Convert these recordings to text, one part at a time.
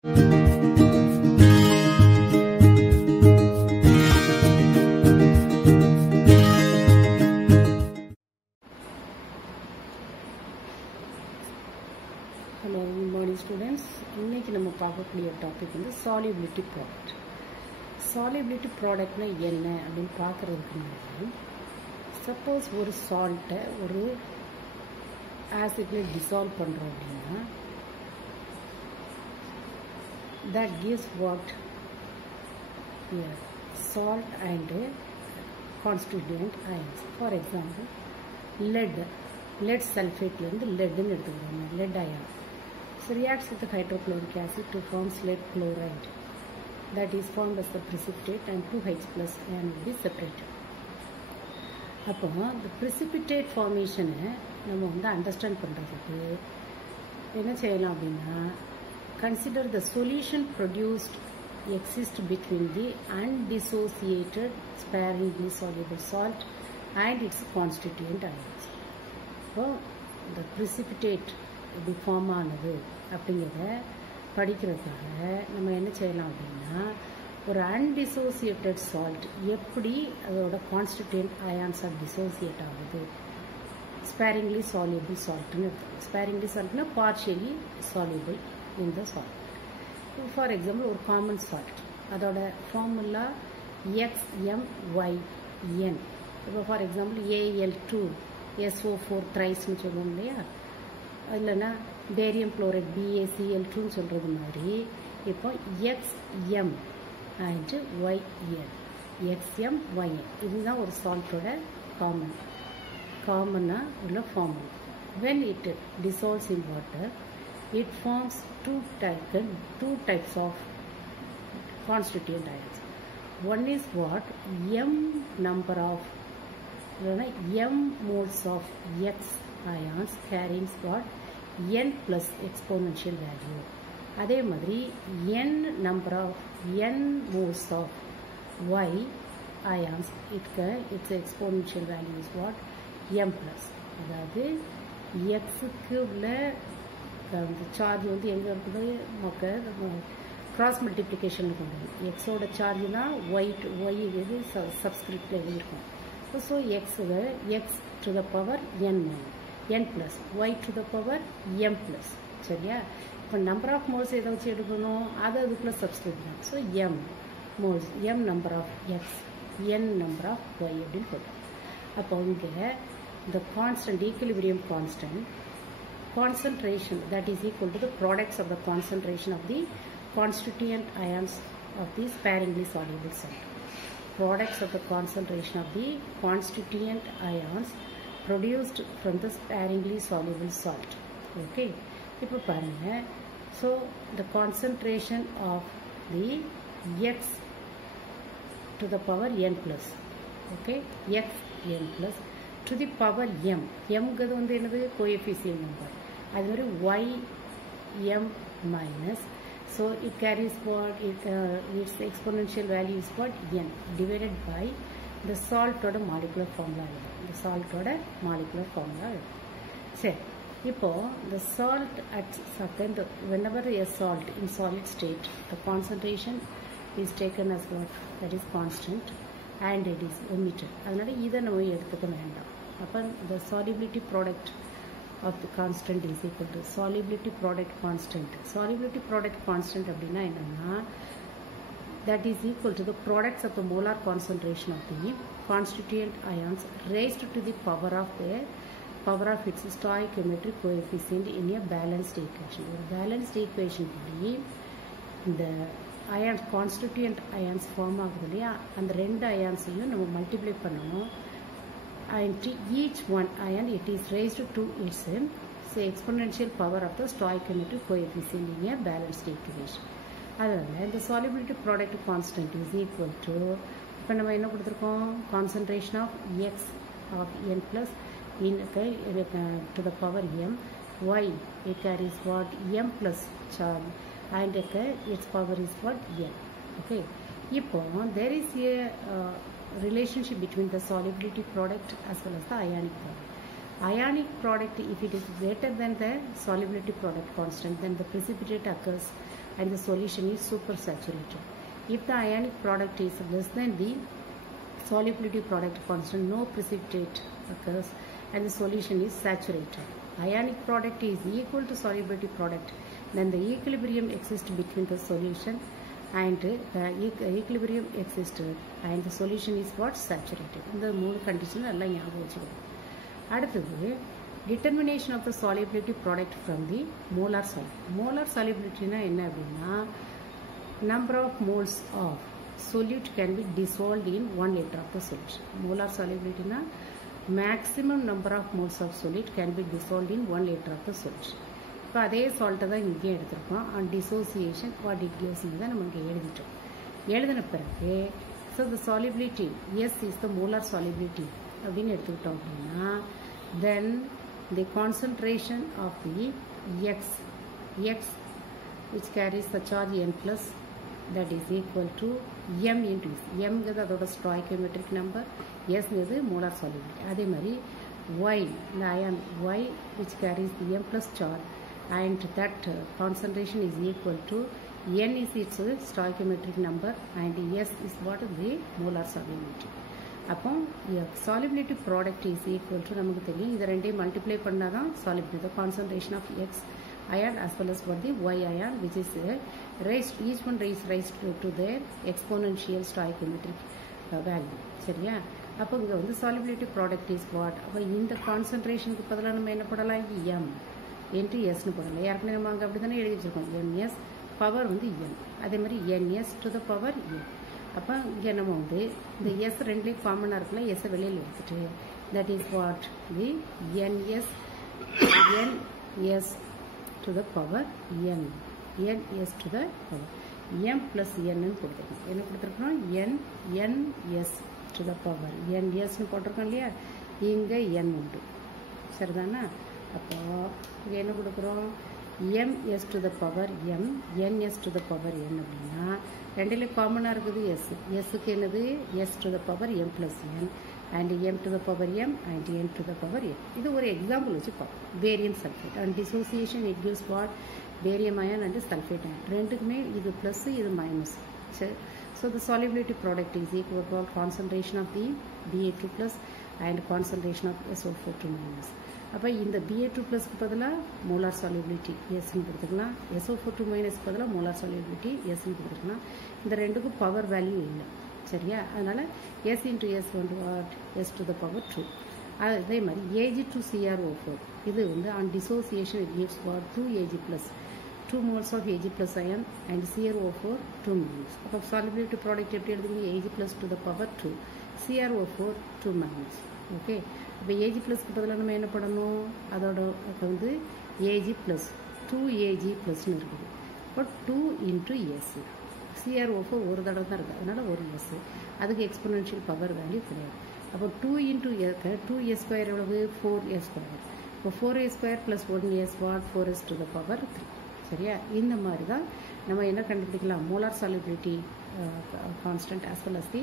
Hello, good morning students. இன்னைக்கு நம்ம பார்க்கக்கூடிய டாபிக் வந்து solubility product. Solubility product னா என்ன அப்படினு பார்க்கிறதுக்கு முன்னாடி சப்போஸ் ஒரு சால்ட்டை ஒரு ஆசிட்ல டிசால்வ் பண்றோம் அப்படினா that gives what here salt and constituent ions. For example, lead sulfate ல இருந்து lead ன்னு எடுத்துக்கிறோம், lead ion. So reacts with the hydrochloric acid to form lead chloride, that is formed as the precipitate, and 2H plus ion will be separated. அப்போ the precipitate formation நம்ம வந்து understand பண்றதுக்கு என்ன செய்யலாம் அப்படின்னா, consider the solution produced exists between the undissociated sparingly soluble salt and its constituent ions. So the precipitate எப்படி form ஆனது அப்படிங்கிறத படிக்கிறதுக்காக நம்ம என்ன செய்யலாம் அப்படின்னா, ஒரு அன்டிசோசியேட்டட் சால்ட் எப்படி அதோட கான்ஸ்டிடியூயன்ட் அயான்ஸாக டிசோசியேட் ஆகுது, ஸ்பேரிங்லி சால்யூபிள் சால்ட்னு இருக்குது. ஸ்பேரிங்லி சால்ட்னா partially soluble in the salt. For example, ஒரு காமன் சால்ட் அதோட ஃபார்முலா XMYN. இப்போ ஃபார் எக்ஸாம்பிள் Al2SO4 த்ரைஸ்ன்னு சொல்லுவோம் இல்லையா, இல்லைன்னா பேரியம் குளோரைட் BaCl2ன்னு சொல்கிறது மாதிரி இப்போ XM அண்ட் YN, XMYN இதுதான் ஒரு சால்ட்டோட காமனாக உள்ள formula. when it dissolves in water, it forms two types of constituent ions. One is what m number of m moles of X ions carries what n plus exponential value. அதே மாதிரி n number of n moles of Y ions, its exponential value is what m plus. அதாவது Xக்கு உள்ள charge வந்து எங்கே இருக்குது, நமக்கு cross multiplication கொண்டு வரும். எக்ஸோட சார்ஜ் தான் ஒய் இது சப்ஸ்கிரிப்டில் எழுதியிருக்கும். So x to the power n plus y to the power m plus. சரியா? இப்போ நம்பர் ஆஃப் மோல்ஸ் எதை வச்சு எடுக்கணும், அதை அதுக்குள்ளே சப்ஸ்கிரிப்ட் தான். So m moles, m number of X, n number of y அப்படின்னு போட்டோம். அப்போ இங்கே the constant equilibrium concentration that is equal to the products of the concentration of the constituent ions of the sparingly soluble salt. Products of the concentration of the constituent ions produced from the sparingly soluble salt. Okay, இப்போ பாருங்க. So the concentration of the X to the power n plus, okay, X n plus to the power m. mங்கிறது வந்து என்னது, coefficient number. அது மாதிரி y m minus, so it carries what its exponential value is what n divided by the salt oda molecular formula. The salt oda molecular formula. சரி, இப்போ the salt at certain, whenever a salt in solid state, the concentration is taken as what, that is constant, and it is omitted. அதனால இதை நம்ம எடுத்துக்க வேண்டாம். அப்போ the solubility product of the constant is equal to solubility product constant. Solubility product constant அப்படின்னா என்னன்னா, that is equal to the products of the molar concentration of the constituent ions raised to the power of its stoichiometric coefficient in a balanced equation. ஒரு balanced equation படி இந்த ions, constituent ions form ஆகுது இல்லையா, அந்த ரெண்டு அயான்ஸையும் நம்ம multiply பண்ணணும். and each one ion it is raised to its exponential power of the stoichiometric coefficient in a balanced equation. அதனால the solubility product constant is equal to, இப்போ நம்ம என்ன கொடுத்துருக்கோம், concentration of X of n plus in to the power m, Y it carries what m plus charge, and its power is what n. Okay, இப்போ there is a relationship between the solubility product as well as the ionic product. Ionic product, if it is greater than the solubility product constant, then the precipitate occurs and the solution is supersaturated. If the ionic product is less than the solubility product constant, no precipitate occurs and the solution is saturated. Ionic product is equal to solubility product, then the equilibrium exists between the solution and equilibrium exists and the solution is what? Saturated. இந்த மூணு condition எல்லாம் ஞாபகம் வச்சுக்கணும். அடுத்தது determination of the solubility product from the molar solubility. Molar solubility na enna appadina number of moles of solute can be dissolved in 1 liter of the solution. Molar solubility na maximum number of moles of solute can be dissolved in 1 liter of the solution. இப்போ அதே சால்ட்டை தான் இங்கே எடுத்துருக்கோம். On dissociation what it gives தான் நம்ம இங்கே எழுதிட்டோம். எழுதின பிறகு so the solubility S is the molar solubility அப்படின்னு எடுத்துக்கிட்டோம் அப்படின்னா then the concentration of the x which carries the charge n plus that is equal to m into s. m ங்கிறது அதோட stoichiometric number, s ங்கிறது molar solubility. அதே மாதிரி y, the ion y which carries the m plus charge and that concentration is equal to n is its stoichiometric number and s is what is the molar solubility. அப்போ solubility product is equal to நமக்கு தெரியும் இதை ரெண்டையும் multiply பண்ணால் தான் solubility, the concentration of x ion as well as for the y ion which is raised, each one raised to their exponential stoichiometric value. சரியா? அப்போ இங்கே வந்து solubility product is what? அப்போ இந்த கான்சன்ட்ரேஷனுக்கு பதிலாக நம்ம என்ன போடலாம்? m into sன்னு போடலாம். ஏற்கனவே நம்ம அங்கே அப்படி தானே எழுதி வச்சுருக்கோம். ns பவர் வந்து n, அதே மாதிரி ns to the power n. அப்போ இங்கே நம்ம வந்து இந்த s ரெண்டுலேயும் காமனாக இருக்குல்ல, s வெளியில் எடுத்துட்டு that is what? the ns to the power n, ns to the power m plus n ன்னு கொடுத்துருக்கோம். என்ன கொடுத்துருக்கோம்? ns to the power nsன்னு போட்டிருக்கோம் இல்லையா? இங்கே n உண்டு. சரிதானா? அப்போ இங்கே என்ன கொடுக்குறோம்? ms to the power m, ns to the power n அப்படின்னா ரெண்டுலேயும் காமனாக இருக்குது எஸ்ஸுக்கு என்னது? s to the power m plus n and m to the power m and n to the power n. இது ஒரு எக்ஸாம்பிள் வச்சு பார்ப்போம். Barium sulphate and dissociation it gives what? Barium ion and sulphate ion ரெண்டுக்குமே இது plus இது minus. சரி, so the solubility product is equal to concentration of the Ba2 plus and concentration of SO4 minus. அப்போ இந்த Ba2 ப்ளஸ்க்கு பதிலாக molar solubility எஸ்ன்னு கொடுத்துக்கலாம், SO4 மைனஸ்க்கு பதிலாக மோலார் சாலிபிலிட்டி எஸ்ன்னு கொடுத்துக்கலாம். இந்த ரெண்டுக்கும் பவர் வேல்யூ இல்லை. சரியா? அதனால் s into s வந்து what? s to the power 2. அதே மாதிரி Ag2CrO4 இது வந்து on dissociation it gives what? 2Ag plus 2 moles of Ag plus ion and CrO4 2 minus. அப்போ solubility product எப்படி எழுதுங்க? Ag plus to the power 2 CrO4 2 minus. Okay, இப்போ Ag ப்ளஸ்க்கு பதிலாக நம்ம என்ன பண்ணணும்? அதோட வந்து Ag plus 2Ag ப்ளஸ்ன்னு இருக்குது. இப்போ 2 into s. CrO4 ஒரு தடவை தான் இருக்குது, அதனால் ஒரு s. அதுக்கு எக்ஸ்பொனென்ஷியல் பவர் வேல்யூ கிடையாது. அப்போ 2 into 2s ஸ்கொயர் எவ்வளவு? 4s square. இப்போ 4s square plus 1s what? 4s to the power 3. சரியா? இந்த மாதிரி தான் நம்ம என்ன கண்டுபிடிக்கலாம்? Molar solubility constant as well as the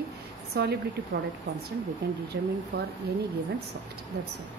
solubility product constant we can determine for any given salt. That's all.